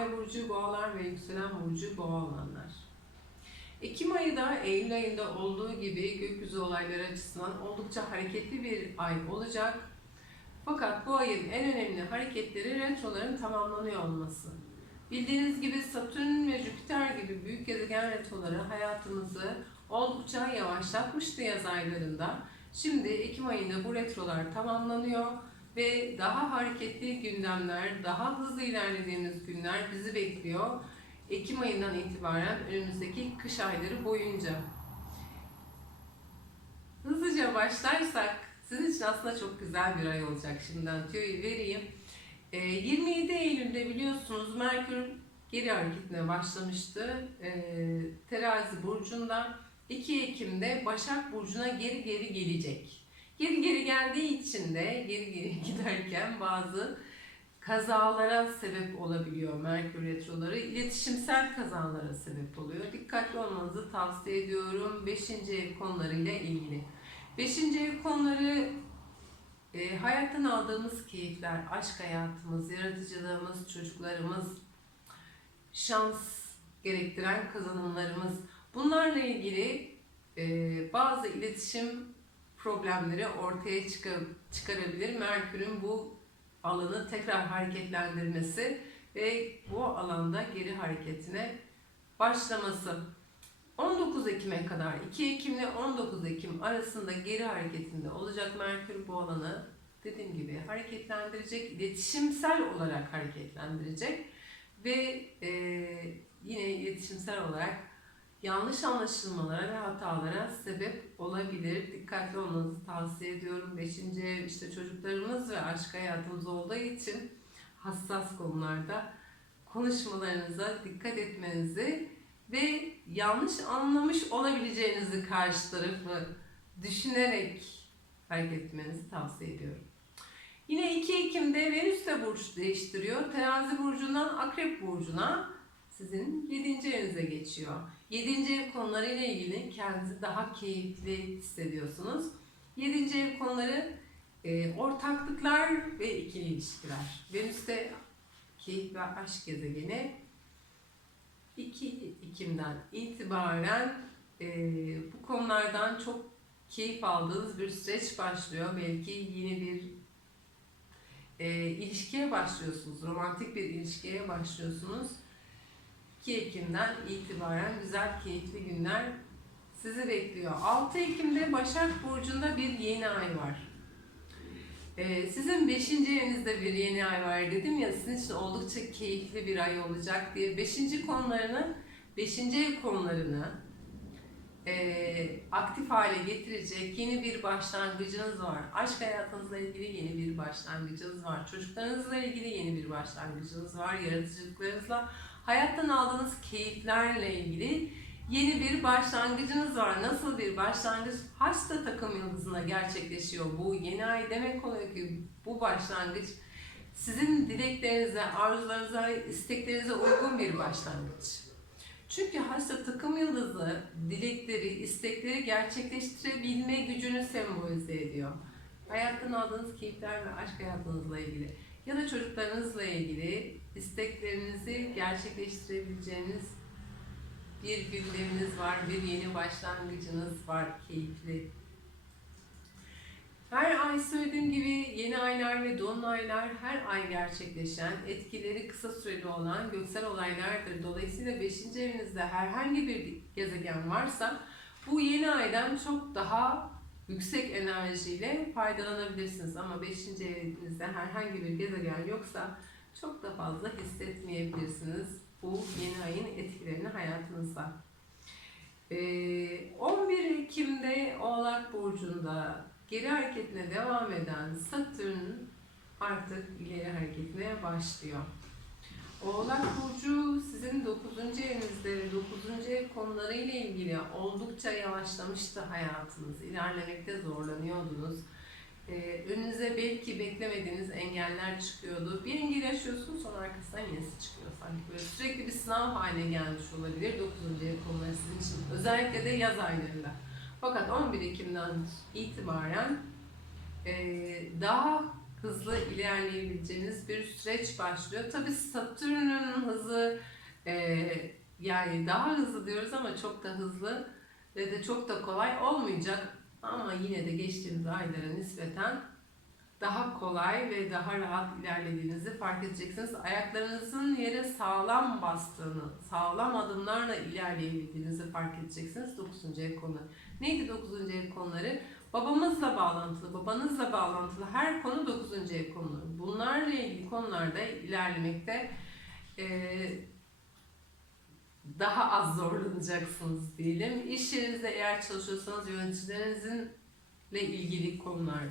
ay burcu boğalar ve yükselen burcu boğa olanlar. Ekim ayı da Eylül ayında olduğu gibi gökyüzü olayları açısından oldukça hareketli bir ay olacak. Fakat bu ayın en önemli hareketleri retroların tamamlanıyor olması. Bildiğiniz gibi Satürn ve Jüpiter gibi büyük gezegen retroları hayatımızı oldukça yavaşlatmıştı yaz aylarında. Şimdi Ekim ayında bu retrolar tamamlanıyor ve daha hareketli gündemler, daha hızlı ilerlediğimiz günler bizi bekliyor. Ekim ayından itibaren önümüzdeki kış ayları boyunca. Hızlıca başlarsak sizin için aslında çok güzel bir ay olacak şimdiden tüyoyu vereyim. Ee, 27 Eylül'de biliyorsunuz Merkür geri hareketine başlamıştı. Ee, Terazi burcunda 2 Ekim'de Başak burcuna geri geri gelecek. Geri geri geldiği için de geri geri giderken bazı kazalara sebep olabiliyor Merkür retroları. İletişimsel kazalara sebep oluyor. Dikkatli olmanızı tavsiye ediyorum 5. ev konularıyla ilgili. 5. ev konuları e, hayattan aldığımız keyifler, aşk hayatımız, yaratıcılığımız, çocuklarımız, şans gerektiren kazanımlarımız. Bunlarla ilgili e, bazı iletişim problemleri ortaya çıkar, çıkarabilir. Merkür'ün bu alanı tekrar hareketlendirmesi ve bu alanda geri hareketine başlaması. 19 Ekim'e kadar 2 Ekim ile 19 Ekim arasında geri hareketinde olacak Merkür bu alanı dediğim gibi hareketlendirecek, iletişimsel olarak hareketlendirecek ve e, yine iletişimsel olarak yanlış anlaşılmalara ve hatalara sebep olabilir. Dikkatli olmanızı tavsiye ediyorum. Beşinci ev işte çocuklarımız ve aşk hayatımız olduğu için hassas konularda konuşmalarınıza dikkat etmenizi ve yanlış anlamış olabileceğinizi karşı tarafı düşünerek hareket etmenizi tavsiye ediyorum. Yine 2 Ekim'de Venüs de burç değiştiriyor. Terazi burcundan Akrep burcuna sizin 7. evinize geçiyor. 7. ev konularıyla ilgili kendinizi daha keyifli hissediyorsunuz. 7. ev konuları e, ortaklıklar ve ikili ilişkiler. Venüs de keyif ve aşk gezegeni 2 Ekim'den itibaren e, bu konulardan çok keyif aldığınız bir süreç başlıyor. Belki yeni bir e, ilişkiye başlıyorsunuz, romantik bir ilişkiye başlıyorsunuz. 2 Ekim'den itibaren güzel, keyifli günler sizi bekliyor. 6 Ekim'de Başak Burcu'nda bir yeni ay var. Ee, sizin 5. evinizde bir yeni ay var dedim ya sizin için oldukça keyifli bir ay olacak diye. 5. konularını, 5. ev konularını e, aktif hale getirecek yeni bir başlangıcınız var. Aşk hayatınızla ilgili yeni bir başlangıcınız var. Çocuklarınızla ilgili yeni bir başlangıcınız var. Yaratıcılıklarınızla hayattan aldığınız keyiflerle ilgili yeni bir başlangıcınız var. Nasıl bir başlangıç? Hasta takım yıldızına gerçekleşiyor. Bu yeni ay demek oluyor ki bu başlangıç sizin dileklerinize, arzularınıza, isteklerinize uygun bir başlangıç. Çünkü hasta takım yıldızı dilekleri, istekleri gerçekleştirebilme gücünü sembolize ediyor. Hayattan aldığınız keyifler ve aşk hayatınızla ilgili ya da çocuklarınızla ilgili isteklerinizi gerçekleştirebileceğiniz bir gündeminiz var, bir yeni başlangıcınız var, keyifli. Her ay söylediğim gibi yeni aylar ve dolunaylar her ay gerçekleşen, etkileri kısa süreli olan göksel olaylardır. Dolayısıyla 5. evinizde herhangi bir gezegen varsa bu yeni aydan çok daha yüksek enerjiyle faydalanabilirsiniz. Ama 5. evinizde herhangi bir gezegen yoksa çok da fazla hissetmeyebilirsiniz bu yeni ayın etkilerini hayatınızda. Ee, 11 Ekim'de Oğlak Burcu'nda geri hareketine devam eden Satürn artık ileri hareketine başlıyor. Oğlak Burcu sizin 9. evinizde, 9. ev konuları ile ilgili oldukça yavaşlamıştı hayatınız. İlerlemekte zorlanıyordunuz. Ee, önünüze belki beklemediğiniz engeller çıkıyordu. Bir engel yaşıyorsunuz sonra arkasından yenisi çıkıyor sanki. Böyle sürekli bir sınav haline gelmiş olabilir 9. ev konuları sizin için. Özellikle de yaz aylarında. Fakat 11 Ekim'den itibaren e, daha hızlı ilerleyebileceğiniz bir süreç başlıyor. Tabii Satürn'ün hızı e, yani daha hızlı diyoruz ama çok da hızlı ve de çok da kolay olmayacak. Ama yine de geçtiğimiz aylara nispeten daha kolay ve daha rahat ilerlediğinizi fark edeceksiniz. Ayaklarınızın yere sağlam bastığını, sağlam adımlarla ilerleyebildiğinizi fark edeceksiniz. 9. ev konuları. Neydi 9. ev konuları? Babamızla bağlantılı, babanızla bağlantılı her konu 9. ev konuları. Bunlarla ilgili konularda ilerlemekte eee daha az zorlanacaksınız diyelim. İş yerinizde eğer çalışıyorsanız yöneticilerinizle ilgili konular.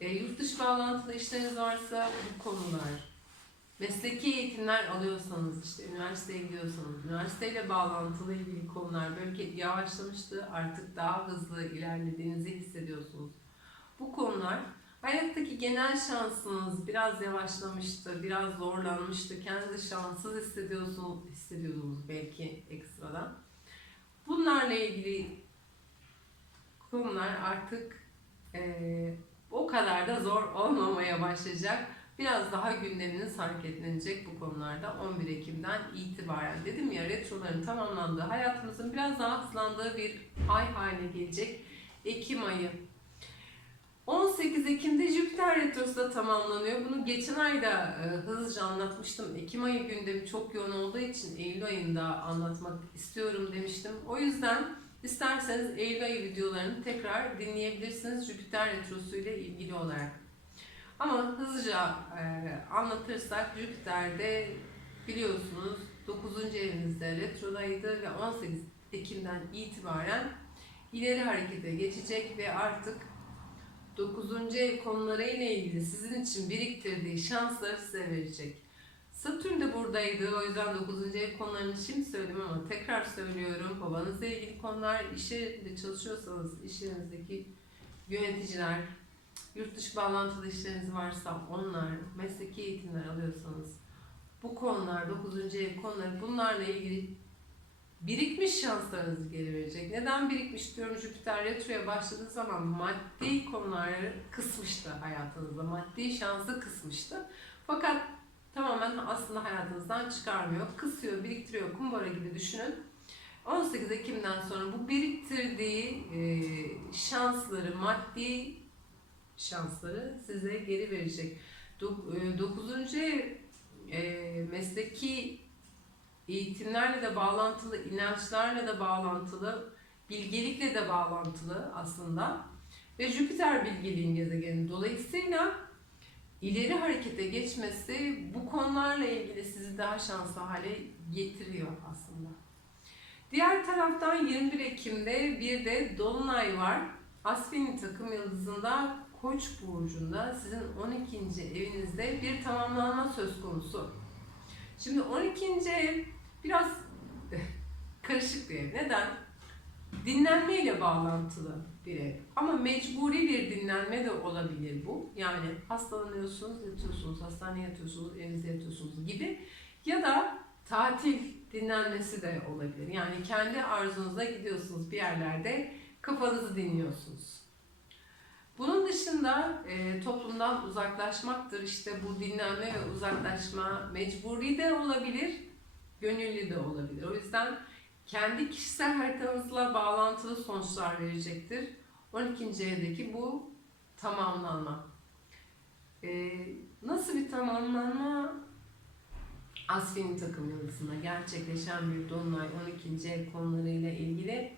E, yurt dışı bağlantılı işleriniz varsa bu konular. Mesleki eğitimler alıyorsanız, işte üniversiteye gidiyorsanız, üniversiteyle bağlantılı ilgili konular belki yavaşlamıştı, artık daha hızlı ilerlediğinizi hissediyorsunuz. Bu konular hayattaki genel şansınız biraz yavaşlamıştı, biraz zorlanmıştı, kendinizi şanssız hissediyorsunuz, hissediyordunuz belki ekstradan. Bunlarla ilgili konular artık eee, o kadar da zor olmamaya başlayacak. Biraz daha gündeminiz hareketlenecek bu konularda 11 Ekim'den itibaren. Dedim ya retroların tamamlandığı, hayatımızın biraz daha hızlandığı bir ay haline gelecek Ekim ayı. 18 Ekim'de Jüpiter Retrosu da tamamlanıyor. Bunu geçen ayda e, hızlıca anlatmıştım. Ekim ayı gündemi çok yoğun olduğu için Eylül ayında anlatmak istiyorum demiştim. O yüzden isterseniz Eylül ayı videolarını tekrar dinleyebilirsiniz Jüpiter Retrosu ile ilgili olarak. Ama hızlıca e, anlatırsak Jüpiter'de biliyorsunuz 9. evinizde retrodaydı ve 18 Ekim'den itibaren ileri harekete geçecek ve artık 9. ev konuları ile ilgili sizin için biriktirdiği şansları size verecek. Satürn de buradaydı. O yüzden 9. ev konularını şimdi söyledim ama tekrar söylüyorum. Babanızla ilgili konular, iş çalışıyorsanız iş yerinizdeki yöneticiler, yurt dışı bağlantılı işleriniz varsa onlar, mesleki eğitimler alıyorsanız bu konular, 9. ev konuları bunlarla ilgili birikmiş şanslarınızı geri verecek. Neden birikmiş diyorum? Jüpiter Retro'ya başladığı zaman maddi konuları kısmıştı hayatınızda. Maddi şansı kısmıştı. Fakat tamamen aslında hayatınızdan çıkarmıyor. Kısıyor, biriktiriyor, kumbara gibi düşünün. 18 Ekim'den sonra bu biriktirdiği e, şansları, maddi şansları size geri verecek. 9. E, mesleki eğitimlerle de bağlantılı, inançlarla da bağlantılı, bilgelikle de bağlantılı aslında. Ve Jüpiter bilgeliğin gezegeni. Dolayısıyla ileri harekete geçmesi bu konularla ilgili sizi daha şanslı hale getiriyor aslında. Diğer taraftan 21 Ekim'de bir de Dolunay var. Asvini takım yıldızında Koç burcunda sizin 12. evinizde bir tamamlanma söz konusu. Şimdi 12. ev biraz karışık bir ev. Neden? Dinlenmeyle bağlantılı bir ev. Ama mecburi bir dinlenme de olabilir bu. Yani hastalanıyorsunuz, yatıyorsunuz, hastaneye yatıyorsunuz, evinizde yatıyorsunuz gibi. Ya da tatil dinlenmesi de olabilir. Yani kendi arzunuzla gidiyorsunuz bir yerlerde kafanızı dinliyorsunuz. Bunun dışında e, toplumdan uzaklaşmaktır. İşte bu dinlenme ve uzaklaşma mecburi de olabilir, gönüllü de olabilir. O yüzden kendi kişisel haritanızla bağlantılı sonuçlar verecektir. 12. evdeki bu tamamlanma. E, nasıl bir tamamlanma? Asfin takım yıldızında gerçekleşen bir dolunay 12. ev konularıyla ilgili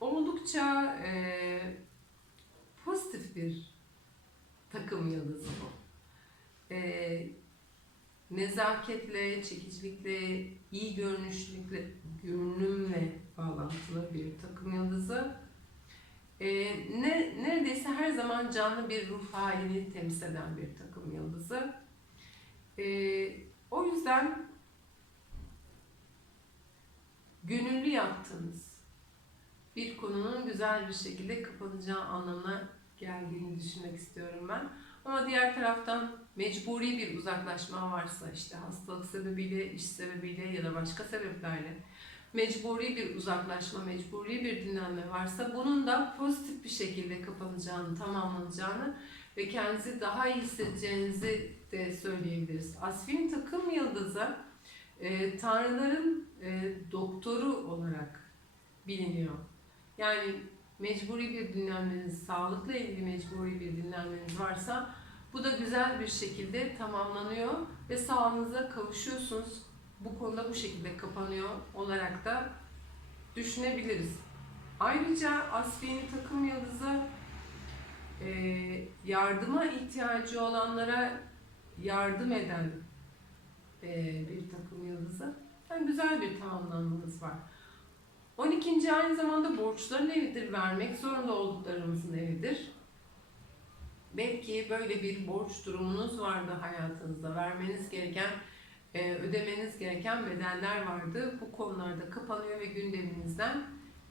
oldukça e, pozitif bir takım yıldızı bu. Ee, nezaketle, çekicilikle, iyi görünüşlükle, görünümle bağlantılı bir takım yıldızı. Ee, ne, neredeyse her zaman canlı bir ruh halini temsil eden bir takım yıldızı. Ee, o yüzden gönüllü yaptığınız bir konunun güzel bir şekilde kapanacağı anlamına geldiğini düşünmek istiyorum ben. Ama diğer taraftan mecburi bir uzaklaşma varsa işte hastalık sebebiyle, iş sebebiyle ya da başka sebeplerle mecburi bir uzaklaşma, mecburi bir dinlenme varsa bunun da pozitif bir şekilde kapanacağını, tamamlanacağını ve kendinizi daha iyi hissedeceğinizi de söyleyebiliriz. Asfin takım yıldızı e, tanrıların e, doktoru olarak biliniyor. Yani mecburi bir dinlenmeniz, sağlıkla ilgili mecburi bir dinlenmeniz varsa bu da güzel bir şekilde tamamlanıyor ve sağlığınıza kavuşuyorsunuz. Bu konuda bu şekilde kapanıyor olarak da düşünebiliriz. Ayrıca Asfi'nin takım yıldızı e, yardıma ihtiyacı olanlara yardım eden e, bir takım yıldızı. Yani güzel bir tamamlanmanız var. 12. aynı zamanda borçların evidir, vermek zorunda olduklarımızın evidir. Belki böyle bir borç durumunuz vardı hayatınızda, vermeniz gereken, e, ödemeniz gereken bedeller vardı. Bu konularda kapanıyor ve gündeminizden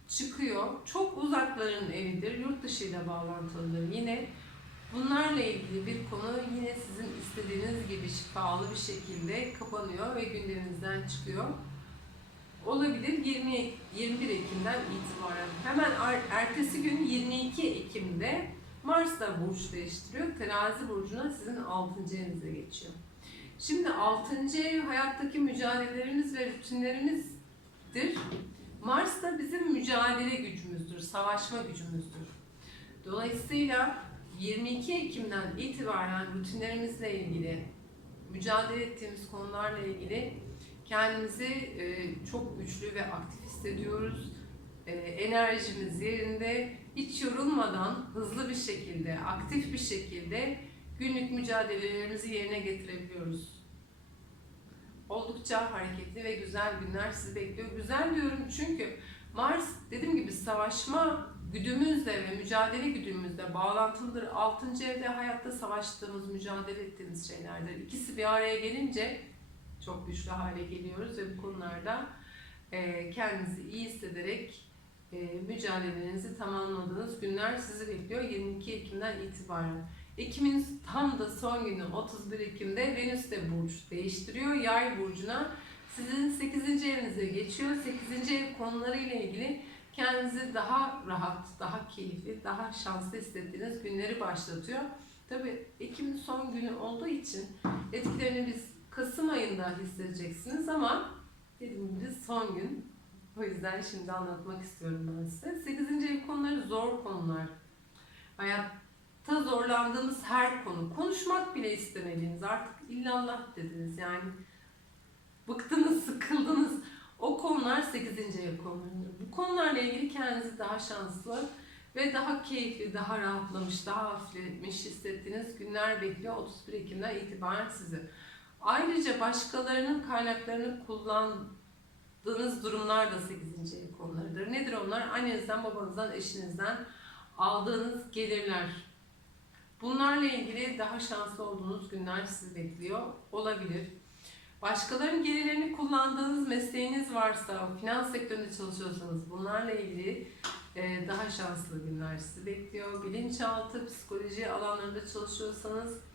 çıkıyor. Çok uzakların evidir, yurt dışıyla bağlantılıdır. Yine bunlarla ilgili bir konu yine sizin istediğiniz gibi şifalı bir şekilde kapanıyor ve gündeminizden çıkıyor. Olabilir 20 21 Ekim'den itibaren. Hemen er- ertesi gün 22 Ekim'de Mars da burç değiştiriyor. Terazi burcuna sizin 6. evinize geçiyor. Şimdi 6. ev hayattaki mücadelelerimiz ve rutinlerimizdir. Mars da bizim mücadele gücümüzdür, savaşma gücümüzdür. Dolayısıyla 22 Ekim'den itibaren rutinlerimizle ilgili, mücadele ettiğimiz konularla ilgili kendimizi e, çok güçlü ve aktif hissediyoruz. E, enerjimiz yerinde, hiç yorulmadan hızlı bir şekilde, aktif bir şekilde günlük mücadelelerimizi yerine getirebiliyoruz. Oldukça hareketli ve güzel günler sizi bekliyor. Güzel diyorum çünkü Mars dediğim gibi savaşma güdümüzle ve mücadele güdümüzle bağlantılıdır. Altıncı evde hayatta savaştığımız, mücadele ettiğimiz şeylerdir. İkisi bir araya gelince çok güçlü hale geliyoruz ve bu konularda e, kendinizi iyi hissederek e, mücadelenizi tamamladığınız günler sizi bekliyor 22 Ekim'den itibaren. Ekim'in tam da son günü 31 Ekim'de Venüs de burç değiştiriyor. Yay burcuna sizin 8. evinize geçiyor. 8. ev konularıyla ilgili kendinizi daha rahat, daha keyifli, daha şanslı hissettiğiniz günleri başlatıyor. Tabii Ekim'in son günü olduğu için etkilerini biz Kasım ayında hissedeceksiniz ama dediğim gibi son gün. O yüzden şimdi anlatmak istiyorum ben size. 8. ev konuları zor konular. Hayatta zorlandığımız her konu. Konuşmak bile istemediğiniz artık illallah dediniz yani. Bıktınız, sıkıldınız. O konular 8. ev konularıdır. Bu konularla ilgili kendinizi daha şanslı ve daha keyifli, daha rahatlamış, daha hafiflemiş hissettiğiniz günler bekliyor 31 Ekim'den itibaren sizi. Ayrıca başkalarının kaynaklarını kullandığınız durumlar da 8. ev konularıdır. Nedir onlar? Annenizden, babanızdan, eşinizden aldığınız gelirler. Bunlarla ilgili daha şanslı olduğunuz günler sizi bekliyor olabilir. Başkalarının gelirlerini kullandığınız mesleğiniz varsa, finans sektöründe çalışıyorsanız bunlarla ilgili e, daha şanslı günler sizi bekliyor. Bilinçaltı, psikoloji alanlarında çalışıyorsanız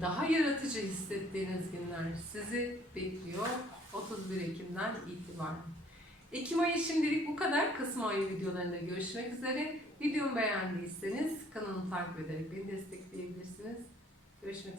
daha yaratıcı hissettiğiniz günler sizi bekliyor 31 Ekim'den itibaren. Ekim ayı şimdilik bu kadar. Kasım ayı videolarında görüşmek üzere. Videomu beğendiyseniz kanalımı takip ederek beni destekleyebilirsiniz. Görüşmek üzere.